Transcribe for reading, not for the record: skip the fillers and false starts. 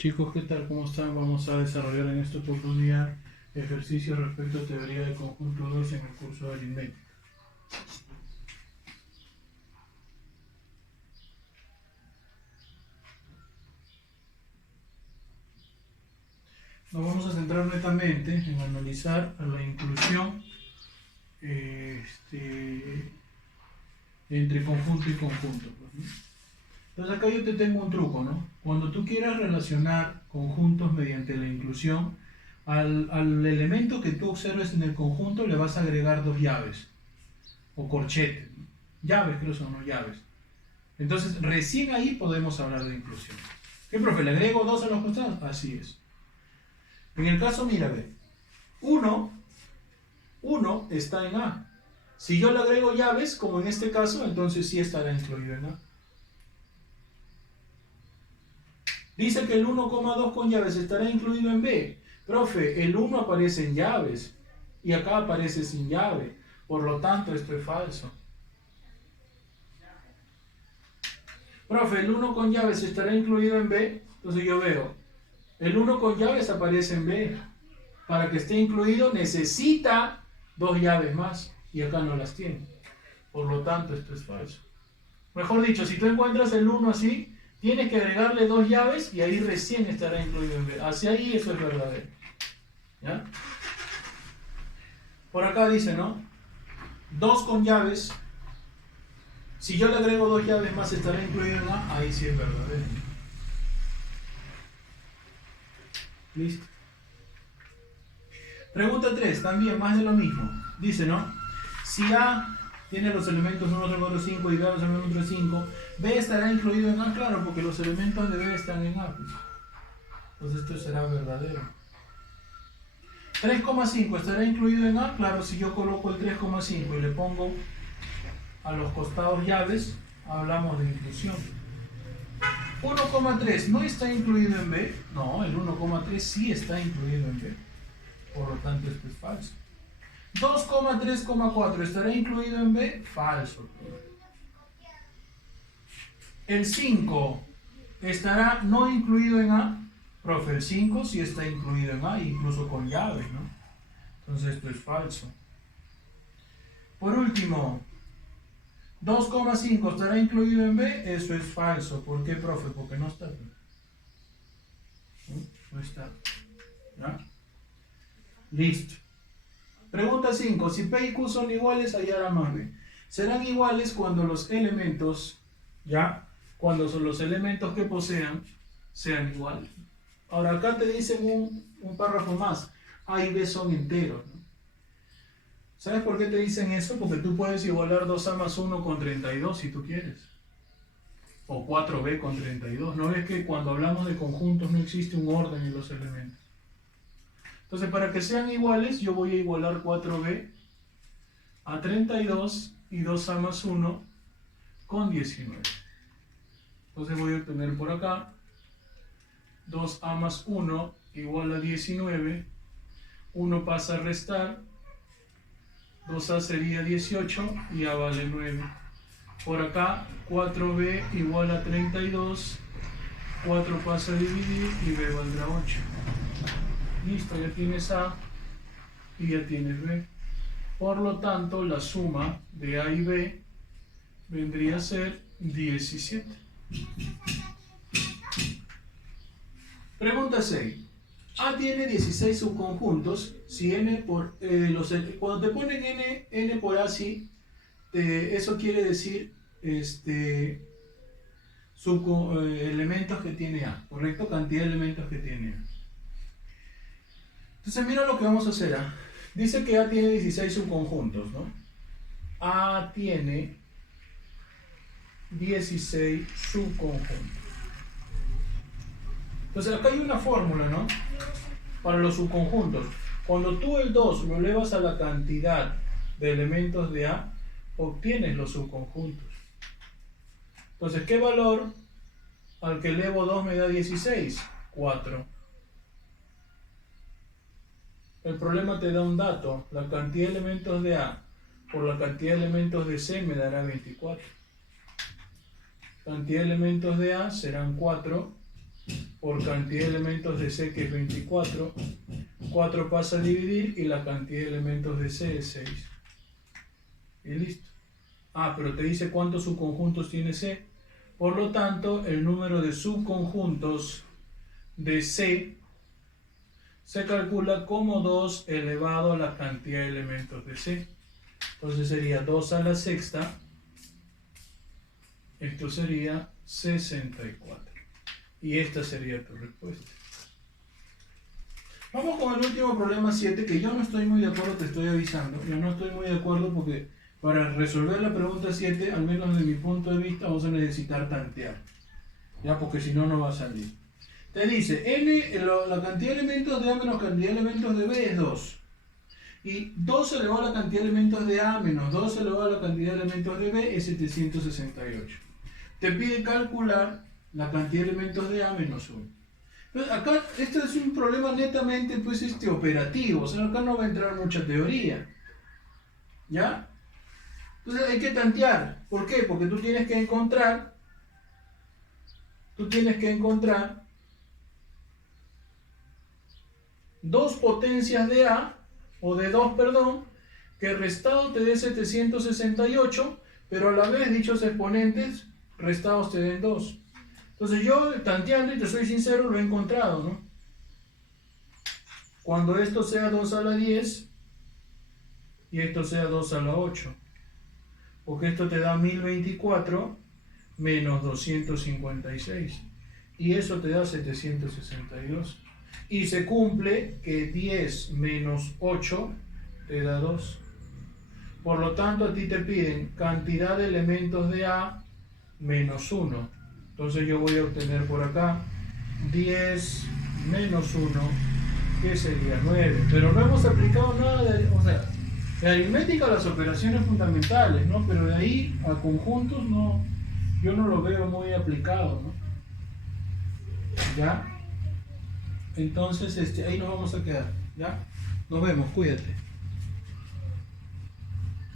Chicos, ¿qué tal? ¿Cómo están? Vamos a desarrollar en esta oportunidad ejercicios respecto a teoría de conjunto 2 en el curso de aritmética. Nos vamos a centrar netamente en analizar la inclusión entre conjunto y conjunto, pues, ¿no? Entonces acá yo te tengo un truco, ¿no? Cuando tú quieras relacionar conjuntos mediante la inclusión, al elemento que tú observes en el conjunto le vas a agregar dos llaves o corchetes, ¿no? Llaves, creo que son, ¿no? Llaves. Entonces recién ahí podemos hablar de inclusión. ¿Qué, profe? ¿Le agrego dos a los costados? Así es. En el caso, mira, ve, 1 está en A. Si yo le agrego llaves, como en este caso, entonces sí estará incluido en A. Dice que el 1,2 con llaves estará incluido en B. Profe, el 1 aparece en llaves y acá aparece sin llave. Por lo tanto, esto es falso. Profe, el 1 con llaves estará incluido en B. Entonces yo veo, el 1 con llaves aparece en B. Para que esté incluido necesita dos llaves más y acá no las tiene. Por lo tanto, esto es falso. Mejor dicho, si tú encuentras el 1 así, tienes que agregarle dos llaves y ahí recién estará incluido en B. Hacia ahí eso es verdadero. ¿Ya? Por acá dice, ¿no? 2 con llaves. Si yo le agrego dos llaves más, estará incluido en A. Ahí sí es verdadero. Listo. Pregunta 3, también más de lo mismo. Dice, ¿no? Si A tiene los elementos 1, 3, 4, 5 y B los elementos 1, 3, 5, B estará incluido en A, claro, porque los elementos de B están en A. Entonces esto será verdadero. 3,5 estará incluido en A, claro, si yo coloco el 3,5 y le pongo a los costados llaves, hablamos de inclusión. 1,3 no está incluido en B, no, el 1,3 sí está incluido en B, por lo tanto esto es falso. 2,3,4 estará incluido en B, falso. El 5 estará no incluido en A, profe, el 5 sí está incluido en A, incluso con llaves, ¿no? Entonces esto es falso. Por último, 2,5 estará incluido en B, eso es falso. ¿Por qué, profe? Porque no está. No está. ¿Ya? Listo. Pregunta 5. Si P y Q son iguales, hallar más B. Serán iguales cuando los elementos, ¿ya? Cuando son los elementos que posean, sean iguales. Ahora acá te dicen un párrafo más. A y B son enteros, ¿no? ¿Sabes por qué te dicen eso? Porque tú puedes igualar 2A más 1 con 32 si tú quieres. O 4B con 32. ¿No ves que cuando hablamos de conjuntos no existe un orden en los elementos? Entonces, para que sean iguales, yo voy a igualar 4B a 32 y 2A más 1 con 19. Entonces voy a obtener por acá 2A más 1 igual a 19. 1 pasa a restar. 2A sería 18 y A vale 9. Por acá 4B igual a 32. 4 pasa a dividir y B valdrá 8. Listo, ya tienes A y ya tienes B. Por lo tanto, la suma de A y B vendría a ser 17. Pregunta 6. A tiene 16 subconjuntos. Si n por, cuando te ponen n por A, sí, eso quiere decir elementos que tiene A, ¿correcto? Cantidad de elementos que tiene A. Entonces mira lo que vamos a hacer. Dice que A tiene 16 subconjuntos, ¿no? A tiene 16 subconjuntos. Entonces acá hay una fórmula, ¿no? Para los subconjuntos. Cuando tú el 2 lo elevas a la cantidad de elementos de A, obtienes los subconjuntos. Entonces, ¿qué valor al que elevo 2 me da 16? 4. El problema te da un dato. La cantidad de elementos de A por la cantidad de elementos de C me dará 24. Cantidad de elementos de A serán 4 por cantidad de elementos de C, que es 24. 4 pasa a dividir y la cantidad de elementos de C es 6. Y listo. Ah, pero te dice cuántos subconjuntos tiene C. Por lo tanto, el número de subconjuntos de C se calcula como 2 elevado a la cantidad de elementos de C. Entonces sería 2 a la sexta. Esto sería 64. Y esta sería tu respuesta. Vamos con el último problema 7, que yo no estoy muy de acuerdo, te estoy avisando. Yo no estoy muy de acuerdo porque para resolver la pregunta 7, al menos desde mi punto de vista, vamos a necesitar tantear. Ya, porque si no, no va a salir. Te dice, la cantidad de elementos de A menos cantidad de elementos de B es 2. Y 2 elevado a la cantidad de elementos de A menos 2 elevado a la cantidad de elementos de B es 768. Te pide calcular la cantidad de elementos de A menos 1. Entonces, acá, este es un problema netamente pues, operativo. O sea, acá no va a entrar mucha teoría. ¿Ya? Entonces hay que tantear. ¿Por qué? Porque tú tienes que encontrar dos potencias de A, o de 2, perdón, que restado te dé 768, pero a la vez dichos exponentes restados te den 2. Entonces yo, tanteando, y te soy sincero, lo he encontrado, ¿no? Cuando esto sea 2 a la 10 y esto sea 2 a la 8. Porque esto te da 1024 menos 256. Y eso te da 762. Y se cumple que 10 menos 8 te da 2. Por lo tanto, a ti te piden cantidad de elementos de A menos 1. Entonces yo voy a obtener por acá 10 menos 1, que sería 9. Pero no hemos aplicado nada de... O sea, de aritmética las operaciones fundamentales, ¿no? Pero de ahí a conjuntos no, yo no lo veo muy aplicado, ¿no? ¿Ya? Entonces ahí nos vamos a quedar, ¿ya? Nos vemos, cuídate.